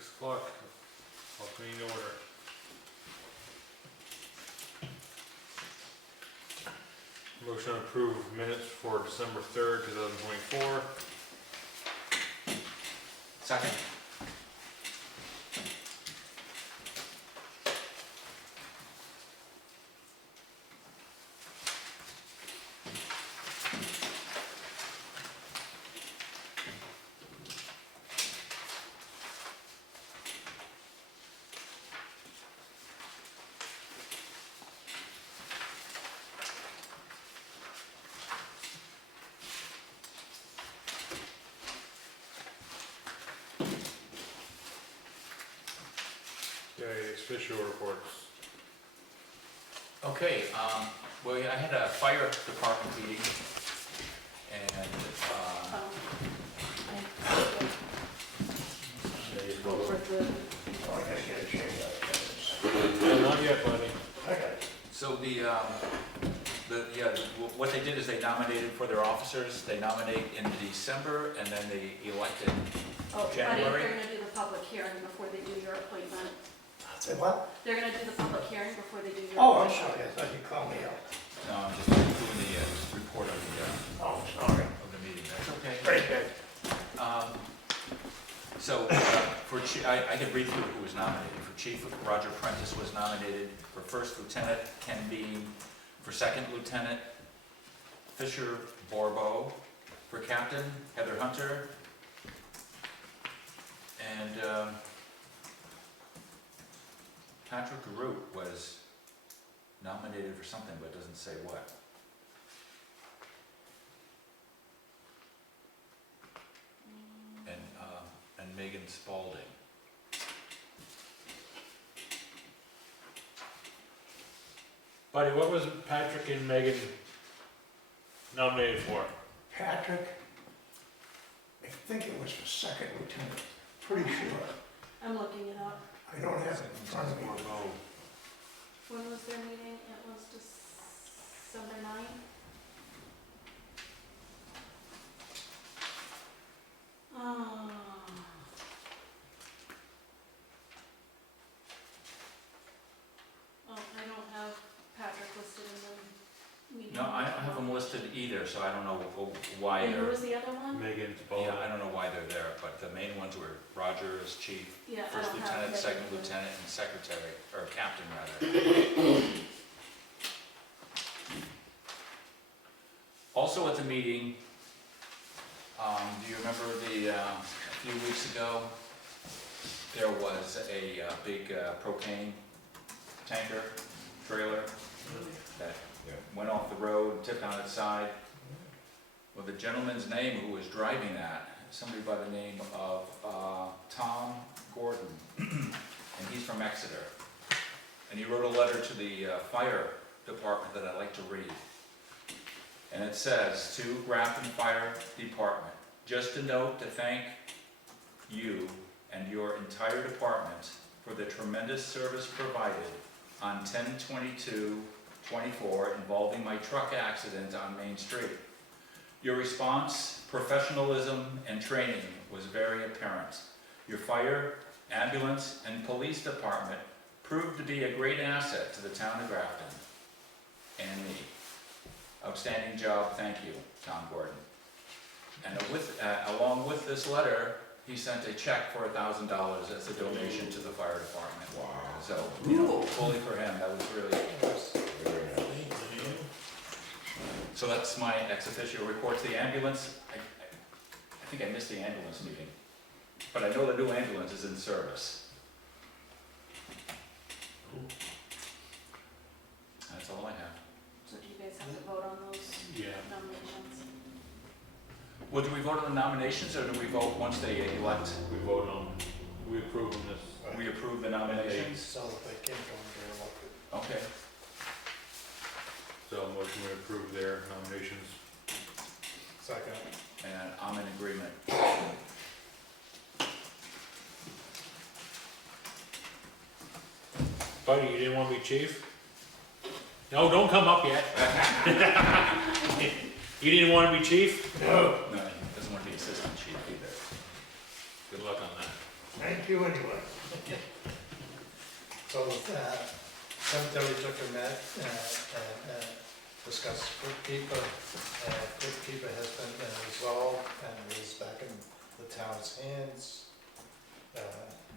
6 o'clock. Call meeting to order. Motion to approve minutes for December 3rd, 2024. Second. Okay, official reports. Okay, well, I had a fire department meeting, and, Go for the, Oh, I gotta get a change out Not yet, buddy. Okay. so what they did is they nominated for their officers, they nominate in December, and then they elected. oh, buddy, January? they're gonna do the public hearing before they do your appointment. Say what? They're gonna do the public hearing before they do your Oh, I'm appointment. sorry, I thought you called me up. No, I'm just doing the report of Oh, sorry. the meeting, that's okay. Very good. So, I can read through who was nominated. For chief, Roger Prentice was nominated. For first lieutenant, Ken Bean. For second lieutenant, Fisher Borbo. For captain, Heather Hunter. And Patrick Root was nominated for something, but doesn't say what. And Megan Spalding. Buddy, what was Patrick and Megan nominated for? Patrick, I think it was for second lieutenant, pretty sure. I'm looking it up. I don't have it in front of me. When was their meeting? It was December 9th. Oh, I don't have Patrick listed in the meeting. No, I don't have them listed either, so I don't know why And who they're, was the other one? Megan Spalding. yeah, I don't know why they're there, but the main ones were Roger as chief, Yeah, I first don't have lieutenant, Megan second either. lieutenant, and secretary, or captain rather. Also at the meeting, do you remember a few weeks ago, there was a big propane tanker trailer that went off the road, tipped on its side. Well, the gentleman's name who was driving that, somebody by the name of Tom Gordon, and he's from Exeter. And he wrote a letter to the fire department that I'd like to read. And it says, to Grafton Fire Department, just a note to thank you and your entire department for the tremendous service provided on 10/22/24 involving my truck accident on Main Street. Your response, professionalism, and training was very apparent. Your fire, ambulance, and police department proved to be a great asset to the town of Grafton and me. Outstanding job, thank you, Tom Gordon. And along with this letter, he sent a check for $1,000 as a donation to the fire department. Wow. So, fully for him, that was really very nice. So that's my ex officio report to the ambulance. I think I missed the ambulance meeting, but I know the new ambulance is in service. That's all I have. So do you guys have to vote on those Yeah. nominations? Well, do we vote on the nominations, or do we vote once they elect? We vote on, we approve on this. We approve the nominations? So if they came from there, elected. Okay. So motion to approve their nominations. Second. And I'm in agreement. Buddy, you didn't want to be chief? No, don't come up yet. You didn't want to be chief? No. No, he doesn't want to be assistant chief either. Good luck on that. Thank you anyway. So, cemetery took a minute and discussed Crypt-keeper. Crypt-keeper has been resolved and is back in the town's hands.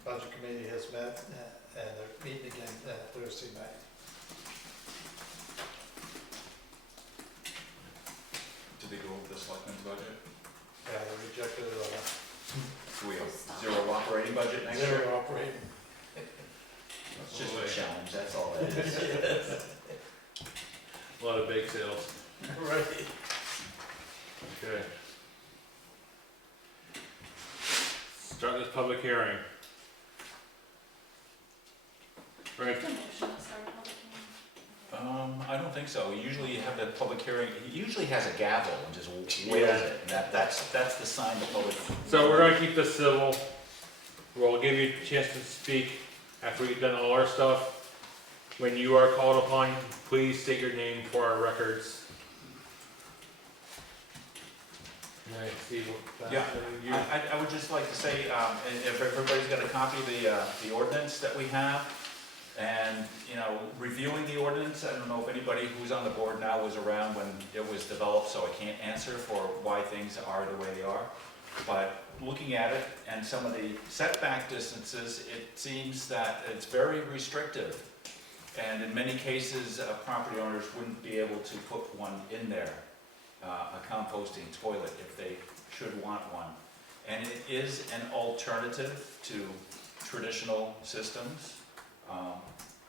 Budget committee has met and they're meeting again Thursday night. Did they go over the selectmen's budget? Yeah, they rejected Do we have zero operating budget next year? zero operating. It's just a challenge, that's all it is. A lot of bake sales. Right. Okay. Start this public hearing. Right, Motion to start a public hearing. I don't think so. Usually you have the public hearing, he usually has a gavel and just wails it, and that's the sign of public. so we're gonna keep this civil. We'll give you a chance to speak after we've done all our stuff. When you are called upon, please state your name for our records. Alright, Steve, Yeah. you, I would just like to say, if everybody's got a copy of the ordinance that we have, and, you know, reviewing the ordinance, I don't know if anybody who's on the board now was around when it was developed, so I can't answer for why things are the way they are. But looking at it and some of the setback distances, it seems that it's very restrictive. And in many cases, property owners wouldn't be able to put one in there, a composting toilet, if they should want one. And it is an alternative to traditional systems,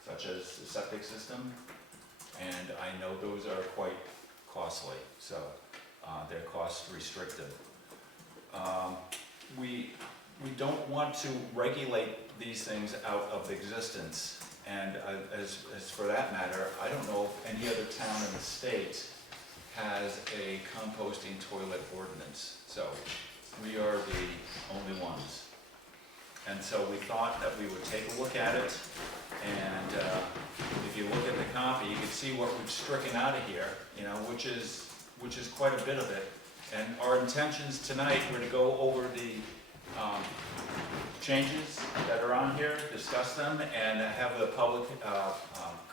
such as the septic system. And I know those are quite costly, so they're cost restrictive. We don't want to regulate these things out of existence. And as for that matter, I don't know if any other town in the state has a composting toilet ordinance. So we are the only ones. And so we thought that we would take a look at it. And if you look at the copy, you can see what we've stricken out of here, you know, which is quite a bit of it. And our intentions tonight were to go over the changes that are on here, discuss them, and have the public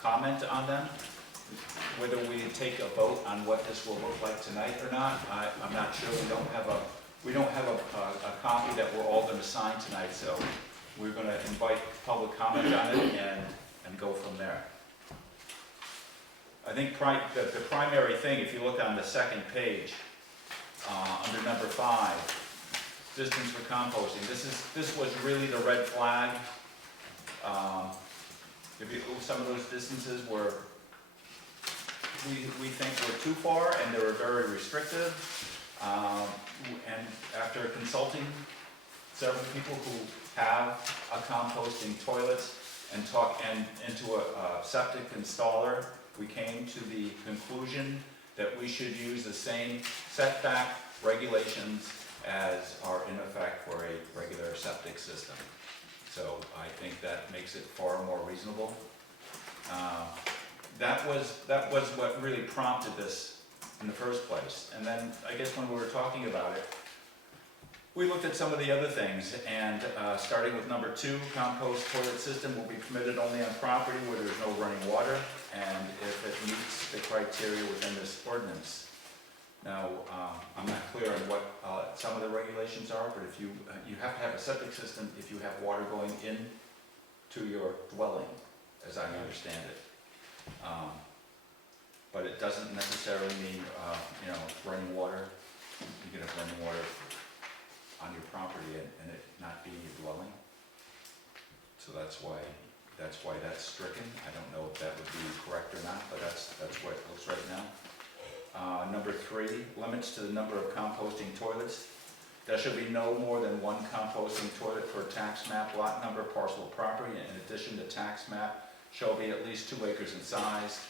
comment on them. Whether we take a vote on what this will look like tonight or not, I'm not sure. We don't have a copy that we're all going to sign tonight, so we're going to invite public comment on it and go from there. I think the primary thing, if you look on the second page, under number 5, distance for composting. This was really the red flag. Some of those distances were, we think were too far, and they were very restrictive. And after consulting several people who have a composting toilet and into a septic installer, we came to the conclusion that we should use the same setback regulations as are in effect for a regular septic system. So I think that makes it far more reasonable. That was what really prompted this in the first place. And then I guess when we were talking about it, we looked at some of the other things, and starting with number 2, compost toilet system will be permitted only on property where there is no running water, and if it meets the criteria within this ordinance. Now, I'm not clear on what some of the regulations are, but if you have to have a septic system if you have water going in to your dwelling, as I understand it. But it doesn't necessarily mean, running water. You can have running water on your property and it not be your dwelling. So that's why that's stricken. I don't know if that would be correct or not, but that's what it looks right now. Number 3, limits to the number of composting toilets. There should be no more than 1 composting toilet per tax map, lot number, parcel of property. In addition, the tax map shall be at least 2 acres in size.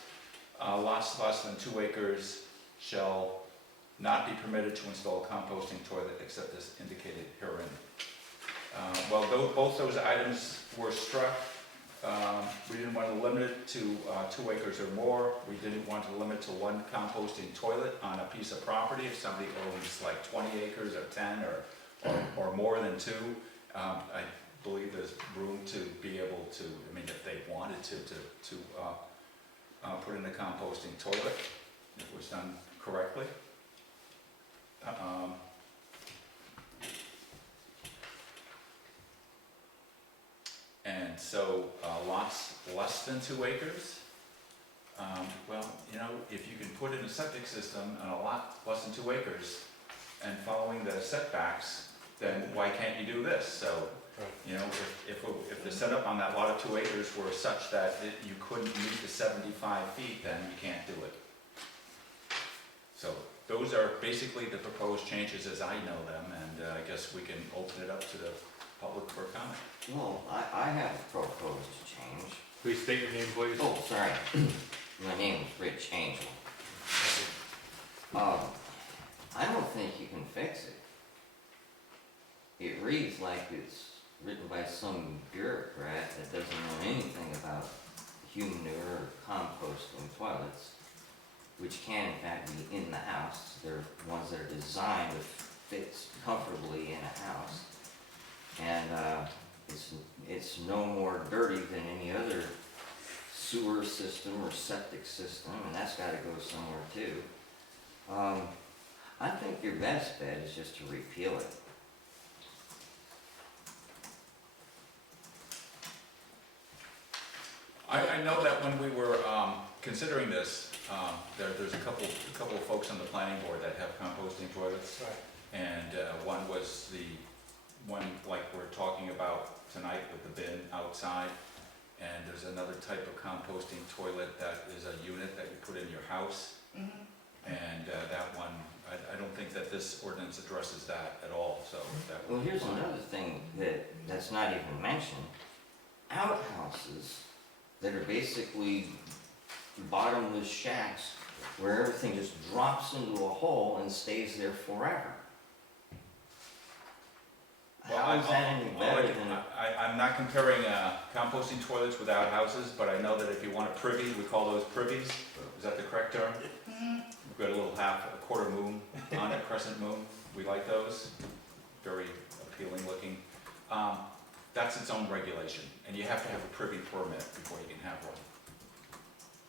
Lots less than 2 acres shall not be permitted to install a composting toilet except as indicated herein. Well, both those items were struck. We didn't want to limit it to 2 acres or more. We didn't want to limit to 1 composting toilet on a piece of property. If somebody owns like 20 acres or 10 or more than 2, believe there's room to be able to, I mean, if they wanted to put in a composting toilet, if it was done correctly. And so lots less than 2 acres, well, you know, if you can put in a septic system on a lot less than 2 acres and following the setbacks, then why can't you do this? So, you know, if the setup on that lot of 2 acres were such that you couldn't meet the 75 feet, then you can't do it. So those are basically the proposed changes as I know them, and I guess we can open it up to the public for comment. Well, I have a proposed change. Please state your name, please. Oh, sorry. My name is Rich Angel. I don't think you can fix it. It reads like it's written by some bureaucrat that doesn't know anything about human manure or composting toilets, which can in fact be in the house. They're ones that are designed to fit comfortably in a house. And it's no more dirty than any other sewer system or septic system, and that's got to go somewhere too. I think your best bet is just to repeal it. I know that when we were considering this, there's a couple of folks on the planning board that have composting toilets. Right. And one was the one like we're talking about tonight with the bin outside. And there's another type of composting toilet that is a unit that you put in your house. And that one, I don't think that this ordinance addresses that at all, so that would Well, be here's fine. another thing that's not even mentioned. Outhouses that are basically bottomless shacks where everything just drops into a hole and stays there forever. Well, How is that any better than? I'm not comparing composting toilets with outhouses, but I know that if you want a privy, we call those privies. Is that the correct term? We've got a little a quarter moon on it, crescent moon. We like those. Very appealing looking. That's its own regulation, and you have to have a privy permit before you can have one.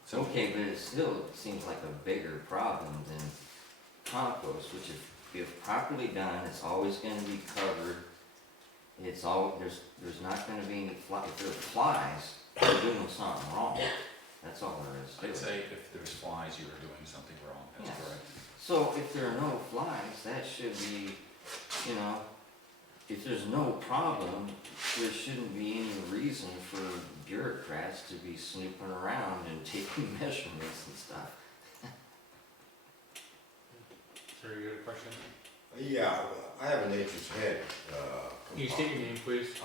So, Okay, but it still seems like a bigger problem than compost, which if properly done, it's always gonna be covered. There's not gonna be any flies. If there's flies, you're doing something wrong. That's all there is to I'd it. say if there's flies, you are doing something wrong. That's Yes. correct. So if there are no flies, that should be, you know, if there's no problem, there shouldn't be any reason for bureaucrats to be snooping around and taking measurements and stuff. Sir, you got a question? Yeah, I have a Nature's Head. Can you state your name, please?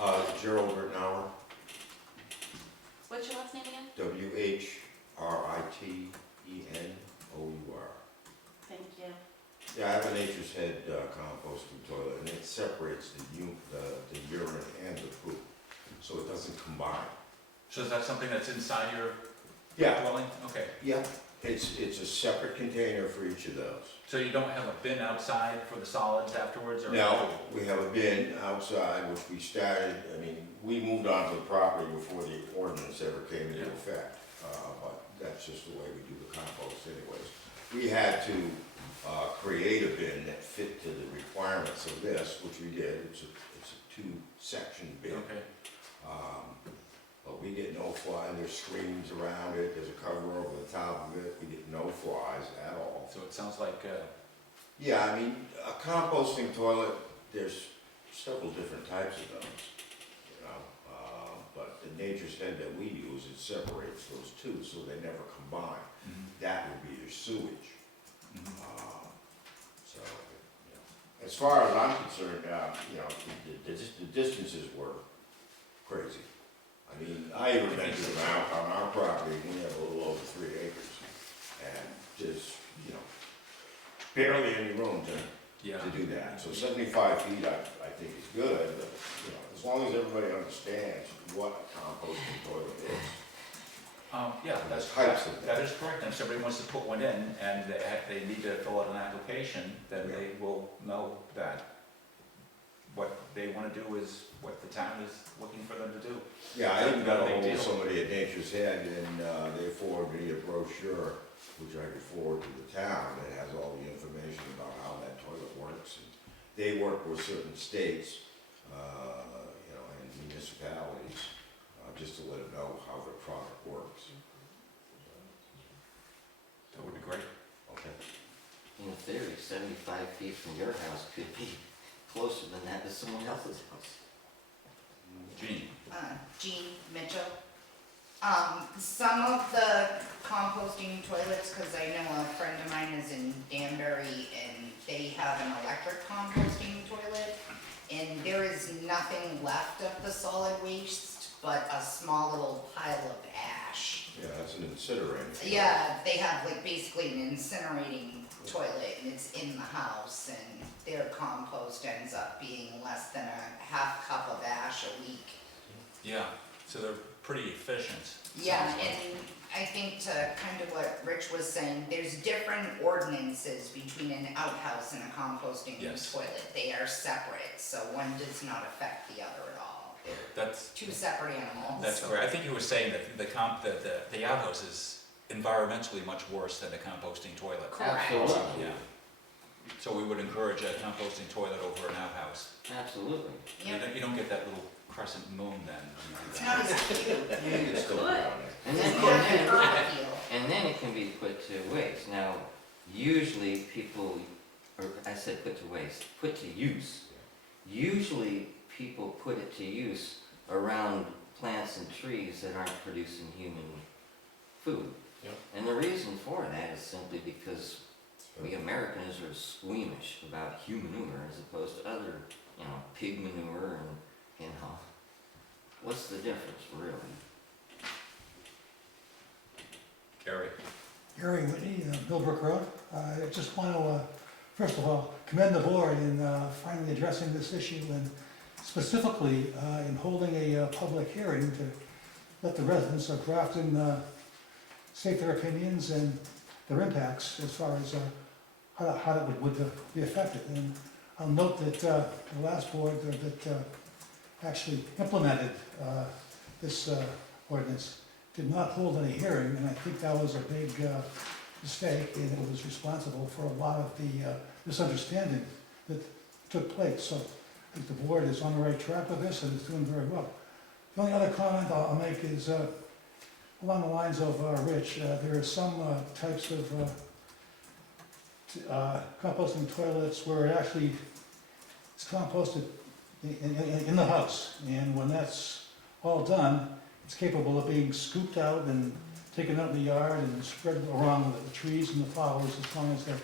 Gerald Rittenauer, What's your last name again? WHRITENOUR. Thank you. Yeah, I have a Nature's Head composting toilet, and it separates the urine and the poop, so it doesn't combine. So is that something that's inside your Yeah, dwelling? Okay. yeah, it's a separate container for each of those. So you don't have a bin outside for the solids afterwards, or? Now, we have a bin outside, which we started, I mean, we moved onto the property before the ordinance ever came into Yeah. effect. But that's just the way we do the compost anyways. We had to create a bin that fit to the requirements of this, which we did. It's a 2-section bin. Okay. But we get no fly, there's screens around it, there's a cover over the top of it, we get no flies at all. So it sounds like, Yeah, I mean, a composting toilet, there's several different types of those, you know. But the Nature's Head that we use, it separates those two, so they never combine. That would be your sewage. So, you know, as far as I'm concerned, you know, the distances were crazy. I mean, I even ventured out on our property, we have a little over 3 acres, and just, you know, barely any room yeah. to do that. So 75 feet, I think is good, but, you know, as long as everybody understands what a composting toilet is. Yeah, There's types of that is correct. And if somebody wants to put one in and they need to fill out an application, then they will know that. what they wanna do is what the town is looking for them to do. Yeah, I even got a hold Big of deal. somebody at Nature's Head, and they forwarded me a brochure, which I could forward to the town, that has all the information about how that toilet works. And they work with certain states, you know, and municipalities, just to let them know how their product works. That would be great. Okay. In theory, 75 feet from your house could be closer than that to someone else's house. Gene? Jean Mitchell. Some of the composting toilets, because I know a friend of mine is in Danbury and they have an electric composting toilet. And there is nothing left of the solid waste but a small little pile of ash. Yeah, that's an incinerator. Yeah, they have like basically an incinerating toilet and it's in the house and their compost ends up being less than a half cup of ash a week. Yeah, so they're pretty efficient. Yeah, sounds like. and I think to kind of what Rich was saying, there's different ordinances between an outhouse and a composting Yes. toilet. They are separate, so one does not affect the other at all. They're That's, two separate animals. that's correct. I think you were saying that the outhouse is environmentally much worse than a composting toilet. Correct. Absolutely. Yeah. So we would encourage a composting toilet over an outhouse. Absolutely. Yep. You don't get that little crescent moon then. when you do It's that. not as cute. It's still Good. down there. And It's then, not and a then, curl feel. and then it can be put to waste. Now, usually people, or I said put to waste, put to use. Usually people put it to use around plants and trees that aren't producing human food. Yep. And the reason for that is simply because we Americans are squeamish about human manure as opposed to other, pig manure and, what's the difference really? Gary? Gary Whitney, Millbrook Road. I just want to, first of all, commend the board in finally addressing this issue and specifically in holding a public hearing to let the residents of Grafton state their opinions and their impacts as far as how that would be affected. And I'll note that the last board that actually implemented this ordinance did not hold any hearing, and I think that was a big mistake, and it was responsible for a lot of the misunderstanding that took place. So I think the board is on the right track with this and is doing very well. The only other comment I'll make is along the lines of Rich. There are some types of composting toilets where it actually is composted in the house, and when that's all done, it's capable of being scooped out and taken out in the yard and spread around with the trees and the flowers as long as they're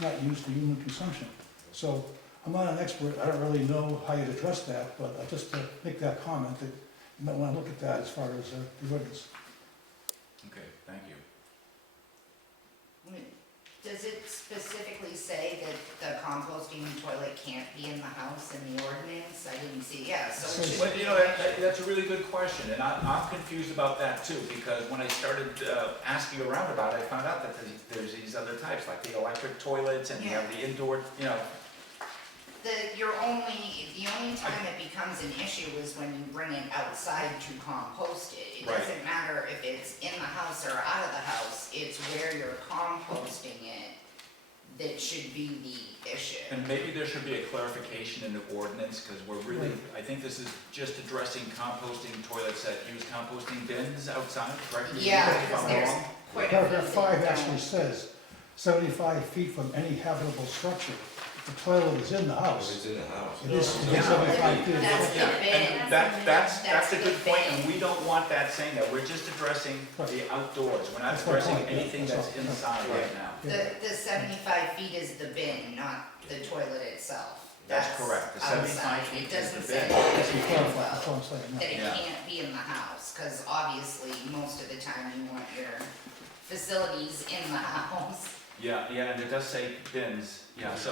not used for human consumption. So I'm not an expert, I don't really know how you'd address that, but just to make that comment that you might want to look at that as far as the ordinance. Okay, thank you. Does it specifically say that the composting toilet can't be in the house in the ordinance? I didn't see, yeah, so it should. Well, that's a really good question, and I'm confused about that too, because when I started asking around about it, I found out that there's these other types, like the electric toilets, and you have the indoor, The only time it becomes an issue is when you bring it outside to compost it. It Right. doesn't matter if it's in the house or out of the house, it's where you're composting it that should be the issue. and maybe there should be a clarification in the ordinance, because we're really, I think this is just addressing composting toilets that use composting bins outside, correct me Yeah, if because I'm there's wrong. quite a few Paragraph that 5 don't. actually says 75 feet from any habitable structure. The toilet is in the house. It's in the house. It is Yeah. 75 feet. That's the Yeah, bin. and that's That's a the good point, and bin. we don't want that saying that, we're just addressing the outdoors, we're not That's my addressing point, yeah, anything that's that's all. inside right now. The 75 feet is the bin, not the toilet itself. That's correct. The 75 outside. feet It is doesn't the say bin. that That's in what the I'm- that's info, what I'm saying, that it Yeah. can't be in the house, because obviously, most of the time you want your facilities in the house. Yeah, and it does say bins, yeah, so